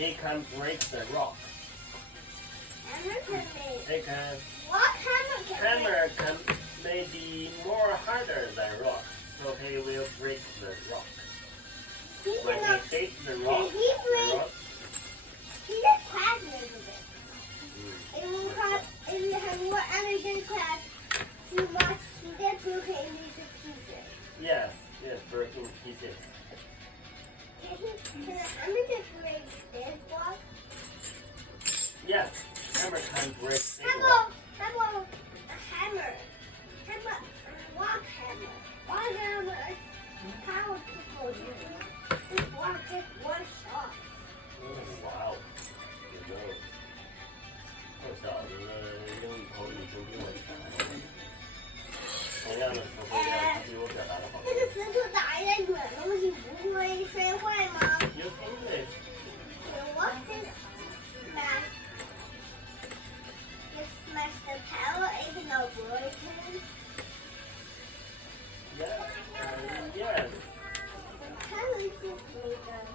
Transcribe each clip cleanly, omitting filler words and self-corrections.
he can break the rock. Hammer can make. He can What hammer can make? hammer can maybe more harder than rock, so he will break the rock. He When cannot. he hits the Can rock, he the break? rock He just crack a little bit. mm, It will crack. If you have more energy crack too much, he gets broken into pieces. yes, breaking pieces. Can the hammer just break this block? Yes, hammer can break big How rock. about a hammer? Hammer, rock hammer. Rock hammer is powerful. This block just one shot. Oh, wow. 有没有我小子的英语口语就比我强。同样的词汇量比我表达的好。这个石头打一点软东西不会摔坏吗 Use English.？What is smash? You smash the power is not broken. Yes. Yes. The power is just made of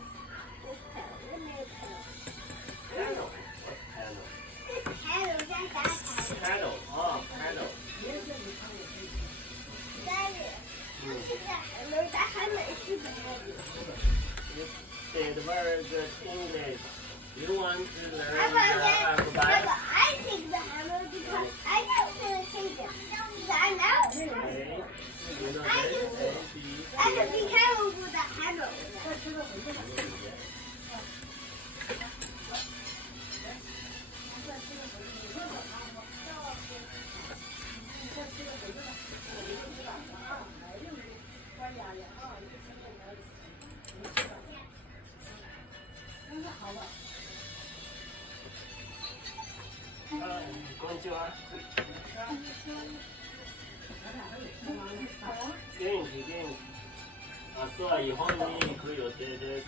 this power. What made power? Panel. What's panel? This power is that power. Panel. Oh, panel. Look at that hammer. That hammer is super heavy. You said very good English. You want to learn How about the that? alphabet? I take the hammer because I don't want to take it. I know. Okay. You know this? A, B, C. I have to be careful with the hammer.こんにちは。元気元気。明日は日本に行く予定です。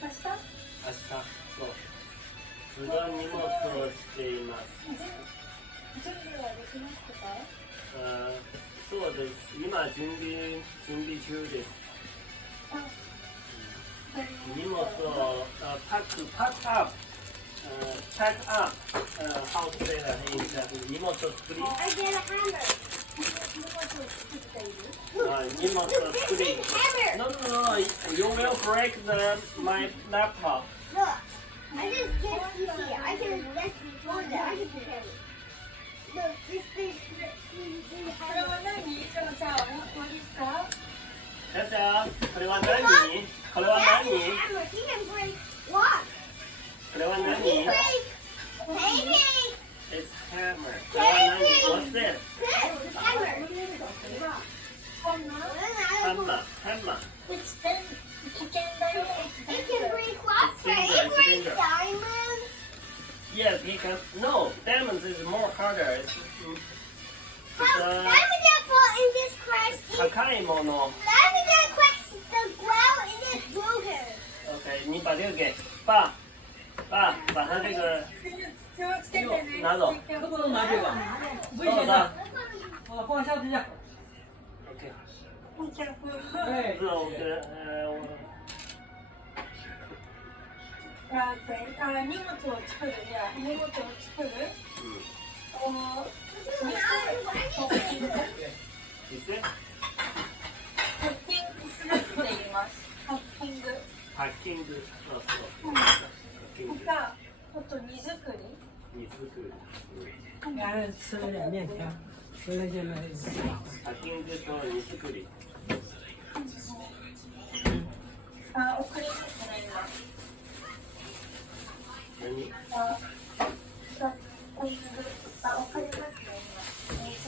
明日明日、そう。すごい荷物をしています。準備はできましたかそうです。今準備中です。荷物をパックアップ。pack up. How to say that in Japanese? 荷物を作り。I get a hammer. 荷物を作り。No, no, no. You will break my laptop. Look, I just get PC. I can just go there. I can do it. Look, this big hammer. 先生、これは何？これは That's 何？ a hammer. He can break what? これは He 何？ break painting. It's hammer. これは何？ What's this? This hammer. Hammer. Hammer. It can break what? It's Can finger, it it's break finger. diamonds? Yes, he can. No, diamonds is more harder. It's How diamonds that fall in this crash? 高いもの。 Diamond that cracks the ground and it's broken. OK，你把这个给爸，把他这个拿走。都不能拿这个，危险的。放下这下。 OK， 哎，这我觉得荷物を作るいや荷物を作るトッピングいつ？トッピングするって言いますトッピングパッキング。あ、そう。うんパッキング。とかあと荷造り荷造り。刚才吃了点面条，吃了些面。パッキングと荷造り。あ送りますね今何？トッピング送りますね今荷造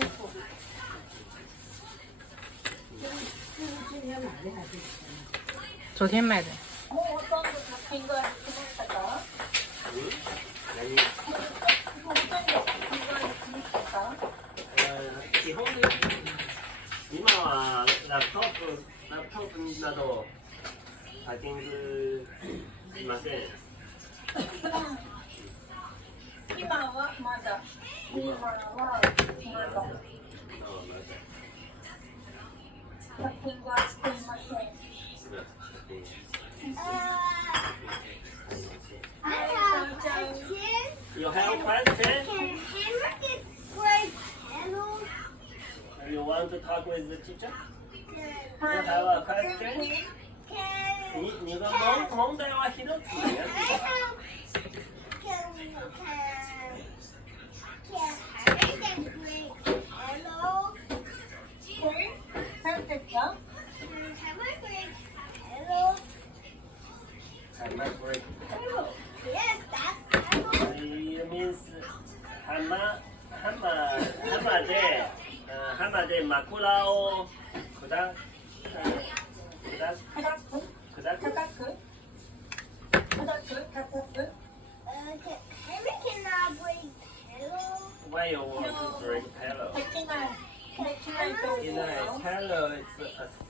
り昨天买的。もうほとんどトッピングはできましたか何？ほとんどトッピングはできましたか基本的に今はラップトップなどパッキングしません。今はまだ今はまだトッピングはしていません You have a question? Can hammer get break handles? You want to talk with the teacher? Can You have a question? can 你が問題は一つ I have can hammer get break handles? 잘됐죠? Can hammer break handles? Hammer break handle. Yes, that's handle. It means 하마 대 마쿠라오 그닥 Hammer cannot break handles. Why you want to break pillow? 백kin알 In a pillow, it's a